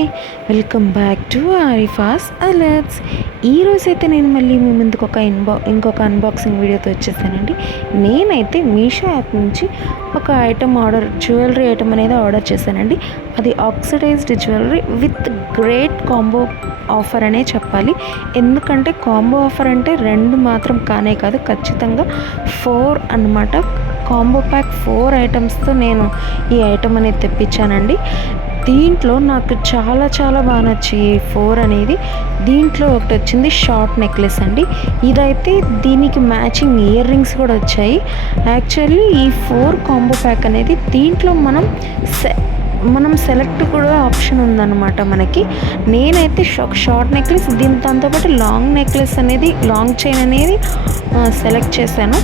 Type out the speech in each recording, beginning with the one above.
Hi, welcome back to Arifa's alerts. ఈరోజైతే నేను మళ్ళీ మీ ముందుకు ఇంకొక అన్బాక్సింగ్ వీడియోతో వచ్చేసానండి. నేనైతే మీషో యాప్ నుంచి ఒక జ్యువెలరీ ఐటమ్ అనేది ఆర్డర్ చేశానండి. అది oxidised jewellery with great combo offer అనే చెప్పాలి. ఎందుకంటే కాంబో ఆఫర్ అంటే 2 మాత్రం కానే కాదు, ఖచ్చితంగా 4 అన్నమాట. కాంబో ప్యాక్ 4 ఐటమ్స్తో నేను ఈ ఐటమ్ అనేది తెప్పించానండి. దీంట్లో నాకు చాలా చాలా బాగా నచ్చాయి 4 అనేది. దీంట్లో ఒకటి వచ్చింది షార్ట్ నెక్లెస్ అండి. ఇదైతే దీనికి మ్యాచింగ్ ఇయర్ రింగ్స్ కూడా వచ్చాయి. యాక్చువల్లీ ఈ 4 కాంబో ప్యాక్ అనేది దీంట్లో మనం సెలెక్ట్ కూడా ఆప్షన్ ఉందన్నమాట మనకి. నేనైతే షార్ట్ నెక్లెస్ దాంతోపాటు లాంగ్ చైన్ అనేది సెలెక్ట్ చేశాను.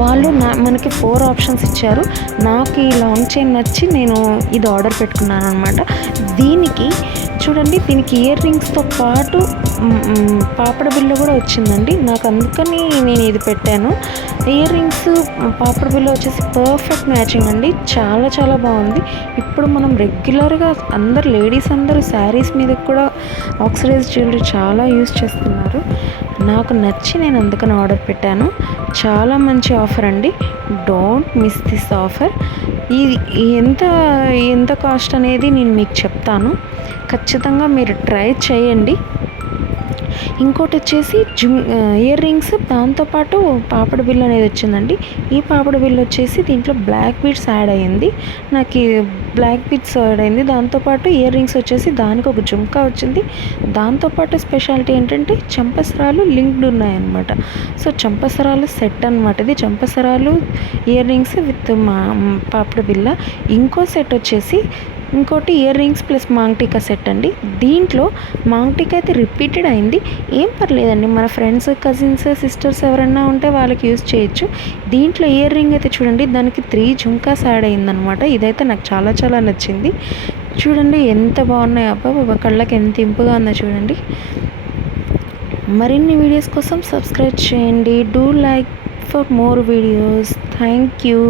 వాళ్ళు మనకి 4 ఆప్షన్స్ ఇచ్చారు. నాకు ఈ లాంగ్ చైన్ నచ్చి నేను ఇది ఆర్డర్ పెట్టుకున్నాను అనమాట. దీనికి ఇయర్ రింగ్స్తో పాటు పాపడ బిల్ల కూడా వచ్చిందండి. నాకు అందుకని నేను ఇది పెట్టాను. ఇయర్ రింగ్స్ పాపడ బిల్ల వచ్చేసి పర్ఫెక్ట్ మ్యాచింగ్ అండి. చాలా చాలా బాగుంది. ఇప్పుడు మనం రెగ్యులర్గా లేడీస్ అందరూ శారీస్ మీద కూడా ఆక్సిడైజ్ జ్యువెలరీ చాలా యూజ్ చేస్తున్నారు. నాకు నచ్చి నేను అందుకని ఆర్డర్ పెట్టాను. చాలా మంచి ఆఫర్ అండి. Don't miss this offer. ఇది ఎంత కాస్ట్ అనేది నేను మీకు చెప్తాను. ఖచ్చితంగా మీరు ట్రై చేయండి. ఇంకోటి వచ్చేసి ఇయర్ రింగ్స్, దాంతోపాటు పాపడ బిల్ అనేది వచ్చిందండి. ఈ పాపడ బిల్ వచ్చేసి దీంట్లో బ్లాక్ బీడ్స్ యాడ్ అయ్యింది. నాకు బ్లాక్ బీడ్స్ యాడ్ అయింది. దాంతోపాటు ఇయర్ రింగ్స్ వచ్చేసి దానికి ఒక జుంకా వచ్చింది. దాంతోపాటు స్పెషాలిటీ ఏంటంటే చంపసరాలు లింక్డ్ ఉన్నాయన్నమాట. సో చంపసరాలు సెట్ అనమాట. ఇది చంపసరాలు ఇయర్ రింగ్స్ విత్ పాపడ బిల్ల. ఇంకో సెట్ వచ్చేసి ఇంకోటి ear rings plus maang tikka set అండి. దీంట్లో మాంగ్టికా అయితే రిపీటెడ్ అయింది. ఏం పర్లేదండి, మన ఫ్రెండ్స్, కజిన్స్, సిస్టర్స్ ఎవరైనా ఉంటే వాళ్ళకి యూజ్ చేయొచ్చు. దీంట్లో ఇయర్ రింగ్ అయితే చూడండి, దానికి 3 జుంకాస్ యాడ్ అయిందనమాట. ఇదైతే నాకు చాలా చాలా నచ్చింది. చూడండి ఎంత బాగున్నాయి. అబ్బా కళ్ళకి ఎంత ఇంపుగా ఉందో చూడండి. మరిన్ని వీడియోస్ కోసం సబ్స్క్రైబ్ చేయండి. Do like for more videos. Thank you.